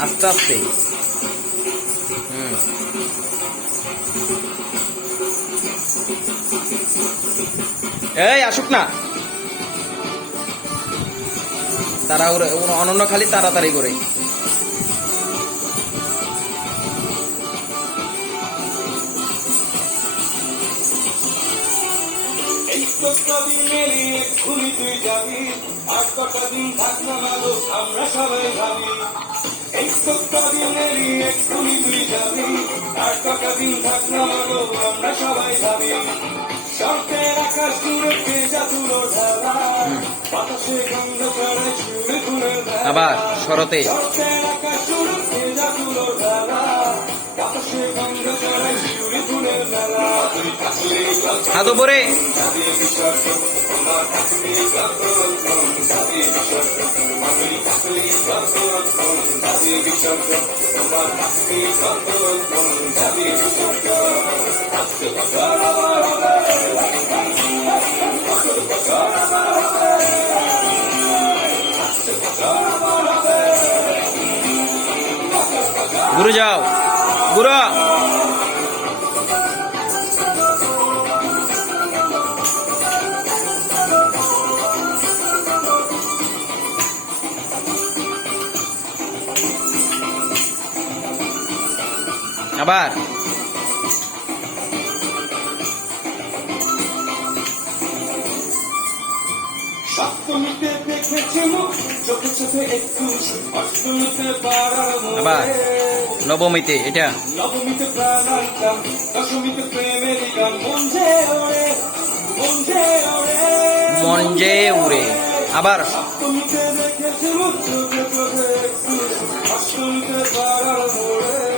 আস্তে আস্তে হুম। এই আসুক না। তারা ওরা অনন্য খালি তাড়াতাড়ি করে। এই কটা দিনের এক্ষুনি তুই যাবি। আর কটা দিন থাক না মাগো আমরা সবাই ভাবি। এই কটা দিনের এক্ষুনি তুই যাবি। আর কটা দিন থাক না মাগো আমরা সবাই ভাবি। শর্তের আকাশ জুড়ে ভেজা তুলো ধারা। বাতাসে গন্ধ করে ছুঁড়ে ফুলের ধারা আবার শরতে। শর্তের আকাশ জুড়ে ভেজা তুলো ধারা। বাতাসে গন্ধ করে হাত উপরে ঘুরে যাও ঘুরো আবার। সপ্তমীতে দেখেছি চোখে চোখে একটু অষ্টমীতে আবার নবমীতে এটা। নবমীতে প্রাণান্তম দশমীতে প্রেমের গান মন ওরে যে ওরে যে উড়ে আবার। সপ্তমীতে দেখেছি চোখে চোখে একটু অষ্টমীতে পাড়ার মোড়ে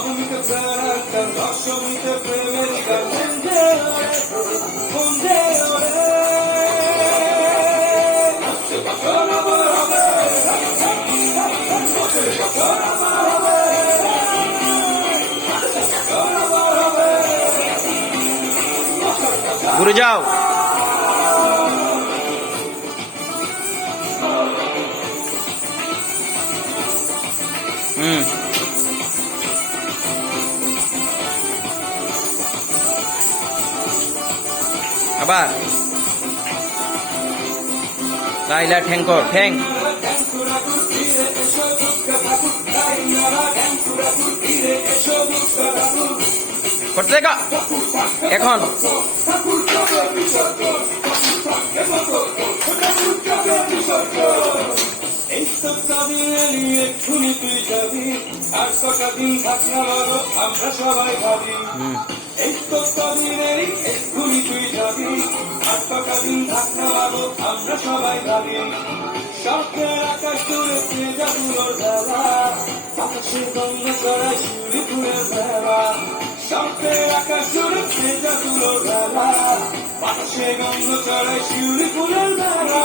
নবমীতে প্রাণান্তম দশমীতে প্রেমের ঘুরে যাও। হুম। আবার। লাইলা ঠ্যাঙ্কর ঠ্যাং। করতে এখন। কাবিনে নিয়ে এক্ষুনি তুই যাবি। আর কটা দিন থাক না বারো আমরা সবাই ভাবি। এই তো কাবিনে এক্ষুনি তুই যাবি। আর কটা দিন থাক না বারো আমরা সবাই ভাবি। স্বপ্নের আকাশ জুড়ে তেজা তুলোর ধারা আকাশের গন্ধ করা শিউলি ফুলের ভেলা স্বপ্নের আকাশ জুড়ে তেজা তুলোর ধারা বাতাসে গন্ধ করে শিউলি ফুলের ভেলা